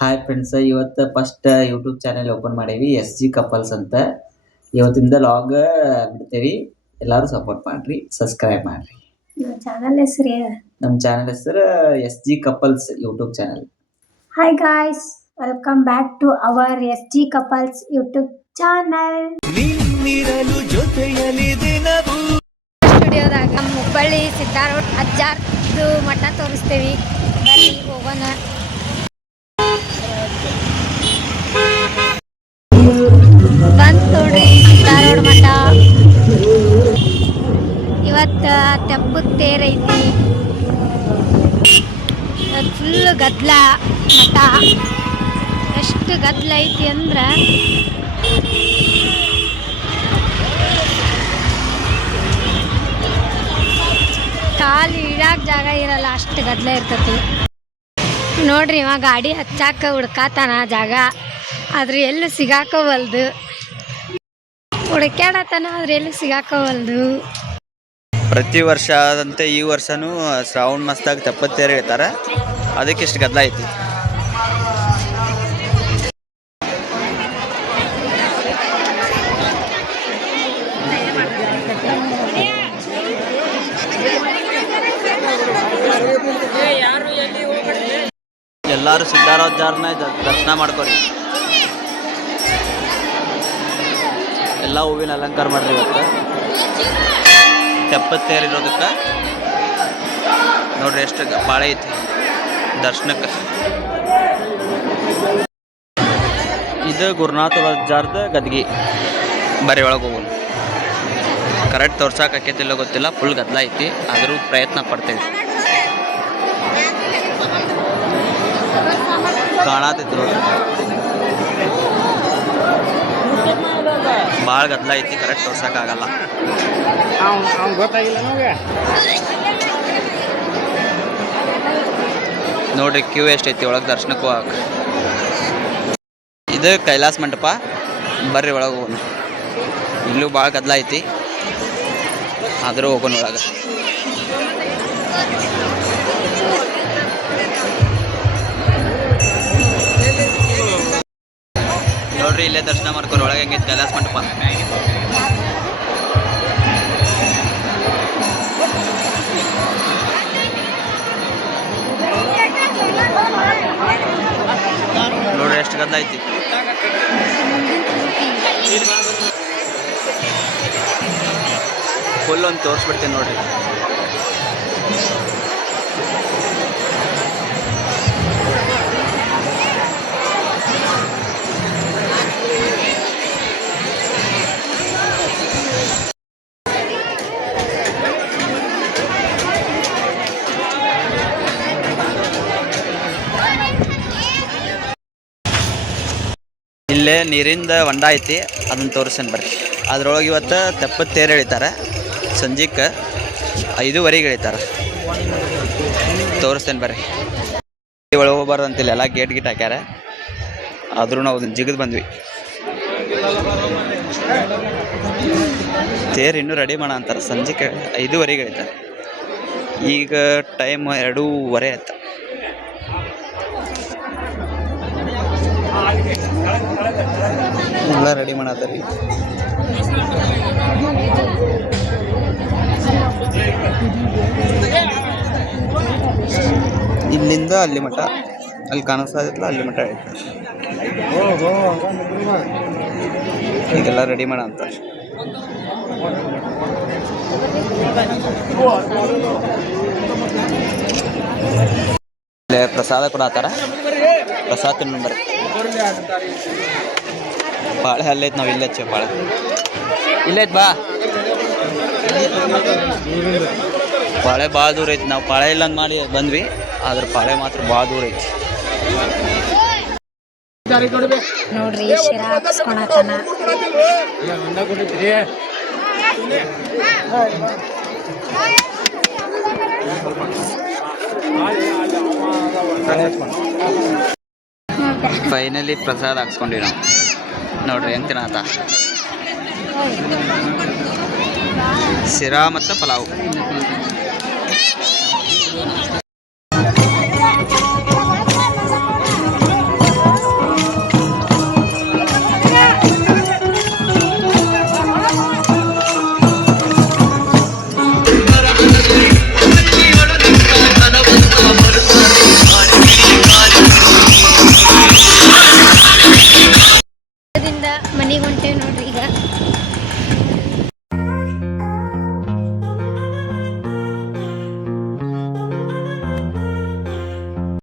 Hi friends ಇವತ್ತು first YouTube channel open ಮಾಡೀವಿ S G couples ಅಂತ. ಇವತ್ತಿಂದ ಲಾಗ್ ಬಿಡ್ತೇವಿ. ಎಲ್ಲರೂ ಸಪೋರ್ಟ್ ಮಾಡ್ರಿ ಸಬ್ಸ್ಕ್ರೈಬ್ ಮಾಡ್ರಿ. ಚಾನಲ್ ಹೆಸರು ನಮ್ಮ ಚಾನಲ್ ಹೆಸರು S G couples YouTube channel hi guys welcome back to our S G couples YouTube channel ನಿನ್ನಿರಲು ಜೊತೆಯಲ್ಲಿ ದಿನವೂ. ಸ್ಟುಡಿಯೋದಾಗ ನಮ್ಮ ಹುಬ್ಬಳ್ಳಿ ಸಿದ್ಧಾರೂಢ ಅಜ್ಜಾರ್ದು ಮಠ ತೋರಿಸ್ತೇವಿ. ಬನ್ನಿ ಹೋಗೋಣ. ಇವತ್ತ ತೆಪ್ಪದ ತೇರೈತಿ ಫುಲ್ ಗದ್ಲ ಮಠ. ಎಷ್ಟು ಗದ್ಲ ಐತಿ ಅಂದ್ರೆ? ಕಾಲು ಇಡಾಕ್ ಜಾಗ ಇರಲ್ಲ, ಅಷ್ಟು ಗದ್ದಲ ಇರ್ತತಿ. ನೋಡ್ರಿ ಇವ ಗಾಡಿ ಹಚ್ಚಾಕ ಹುಡ್ಕಾತಾನ ಜಾಗ. ಆದ್ರೆ ಎಲ್ಲೂ ಸಿಗಾಕೋವಲ್ದು ಹುಡುಕ್ಯಾಡತಾನ ಆದ್ರೆ ಎಲ್ಲೂ ಸಿಗಾಕೋವಲ್ದು ಪ್ರತಿ ವರ್ಷ ಆದಂತೆ ಈ ವರ್ಷನೂ ಶ್ರಾವಣ ಮಾಸದಾಗ ತೆಪ್ಪತ್ತೇರು ಹೇಳ್ತಾರೆ ಅದಕ್ಕೆ ಇಷ್ಟು ಗದ್ದಲ ಐತಿ. ಎಲ್ಲರೂ ಸಿದ್ಧಾರಾಧಾರನ ದರ್ಶನ ಮಾಡ್ಕೊರಿ. ಎಲ್ಲ ಹೂವಿನ ಅಲಂಕಾರ ಮಾಡ್ರಿ ಇವತ್ತು. ತೆಪ್ಪತ್ತೇರು ಇರೋದಕ್ಕೆ. ನೋಡ್ರಿ ಎಷ್ಟು ಭಾಳ ಐತಿ. ದರ್ಶನಕ್ಕೆ. ಇದು ಗುರುನಾಥ ಜಾರ್ದ ಗದ್ಗಿ. ಬರೀ ಒಳಗೆ ಹೋಗೋಣ. ಕರೆಕ್ಟ್ ತೋರ್ಸಕ್ಕೆ ಆಕೈತಿಲ್ಲ ಗೊತ್ತಿಲ್ಲ. ಫುಲ್ ಗದ್ದಲ ಐತಿ. ಆದರೂ ಪ್ರಯತ್ನ ಪಡ್ತೇವೆ. ಕಾಣತೈತಿ ನೋಡ್ರಿ. ಭಾಳ ಗದ್ದಲ ಐತಿ ಕರೆಕ್ಟ್ ತೋರ್ಸಕ್ಕಾಗಲ್ಲ. ನೋಡ್ರಿ ಕ್ಯೂ ಎಷ್ಟೈತಿ ಒಳಗೆ ದರ್ಶನಕ್ಕೂ ಹಾಕ ಇದು ಕೈಲಾಸ ಮಂಟಪ ಬರ್ರಿ ಒಳಗೆ ಹೋಗೋಣ. ಇಲ್ಲೂ ಭಾಳ ಗದ್ದಲ ಐತಿ. ಆದರೂ ಹೋಗೋಣ ಒಳಗೆ. ನೋಡ್ರಿ, ಇಲ್ಲೇ ದರ್ಶನ ಮಾಡ್ಕೊಂಡು ಒಳಗೆ ಹೆಂಗೈತೆ ಕೈಲಾಸ ಮಂಟಪ. ನೋಡ್ರಿ, ಎಷ್ಟು ಗದ್ದಲ ಐತಿ. ಫುಲ್ ಒಂದು ತೋರಿಸ್ಬಿಡ್ತೀನಿ ನೋಡ್ರಿ. ಇಲ್ಲೇ ನೀರಿಂದ ಹೊಂಡ ಐತಿ ಅದನ್ನ ತೋರಿಸ್ತೇನೆ ಬರ್ರಿ. ಅದ್ರೊಳಗೆ ಇವತ್ತು ತೆಪ್ಪದ ತೇರು ಎಳಿತಾರೆ. ಸಂಜೆಕ್ಕೆ ಐದೂವರೆಗೆ ಎಳಿತಾರೆ. ತೋರಿಸ್ತೇನೆ ಬರ್ರಿ. ಒಳಗೆ ಹೋಗ್ಬಾರ್ದು ಅಂತಿಲ್ಲ, ಎಲ್ಲ ಗೇಟ್ ಗಿಟ್ ಹಾಕ್ಯಾರ. ಆದರೂ ನಾವು ಜಿಗಿದು ಬಂದ್ವಿ. ತೇರು ಇನ್ನೂ ರೆಡಿ ಮಾಡ ಅಂತಾರೆ. ಸಂಜೆಗೆ ಐದೂವರೆಗೆ ಎಳಿತಾರೆ. ಈಗ ಟೈಮ್ ಎರಡೂವರೆ ಆಯ್ತು. ಎಲ್ಲ ರೆಡಿ ಮಾಡತ್ತರಿ. ಇಲ್ಲಿಂದ ಅಲ್ಲಿ ಮಠ, ಅಲ್ಲಿ ಕಾಣಿಸ್ತಾ ಅಲ್ಲಿ ಮಠ ಈಗೆಲ್ಲ ರೆಡಿ ಮಾಡ ಅಂತ. ಪ್ರಸಾದ ಕೂಡ ಆತಾರ ಪ್ರಸಾದ ತಿನ್ನ ಬರ್ರಿ. ಬಾಳೆ ಅಲ್ಲೈತ್ ನಾವು ಇಲ್ಲೇ ಚೆ ಬಾಳೆ. ಇಲ್ಲೈತ್ ಬಾ. ಪಾಳೆ ಭಾಳ ದೂರ ಐತಿ ನಾವು ಪಾಳೆ ಇಲ್ಲ ಅಂದ್ ಮಾಡಿ ಬಂದ್ವಿ ಆದ್ರೆ ಪಾಳೆ ಮಾತ್ರ ಭಾಳ ದೂರ ಐತಿ. ನೋಡ್ರಿ ಶಿರಾ ಹಾಕ್ಸ್ಕೊಳತಾನ ಫೈನಲಿ ಪ್ರಸಾದ ಹಾಕ್ಸ್ಕೊಂಡಿ ನಾವು ನೋಡ್ರಿ ಹೆಂಗ್ ತಿನ್ನತ್ತ ಶಿರಾ ಮತ್ತು ಪಲಾವ್. ಮನೆಗೆ ಹೊಂಟೇವೆ ನೋಡ್ರಿ ಈಗ.